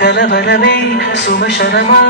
కలవరమే సుమశరమా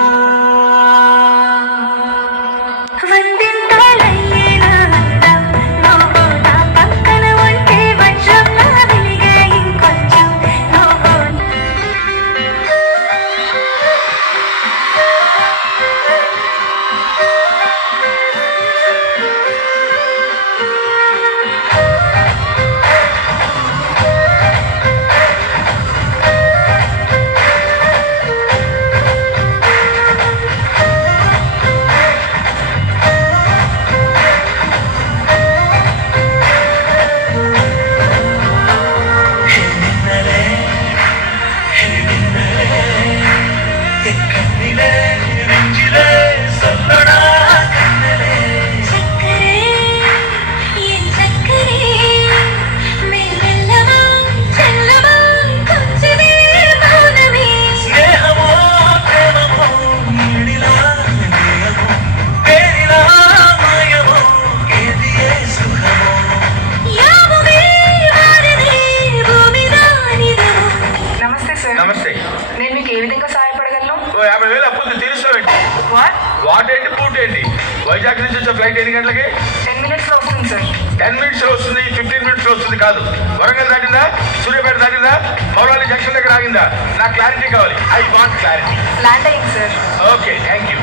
నమస్తే. నేను మీకు ఏ విధంగా సహాయపడగలను? 50,000 అప్పులు తీరుస్తావేంటి? వాట్ ఏంటి పూట్ ఏంటి? వైజాగ్ నుంచి వచ్చే ఫ్లైట్ ఎన్ని గంటలకి? 10 minutes లో వస్తుంది సార్. 10 minutes లో వస్తుంది, 15 minutes లో వస్తుంది కాదు. వరంగల్ దాటిందా, సూర్యాపేట దాటిందా, మౌలాలి జంక్షన్ దగ్గర ఆగిందా? నాకు క్లారిటీ కావాలి. I want clarity. ల్యాండ్ అయింది సార్. Okay, thank you.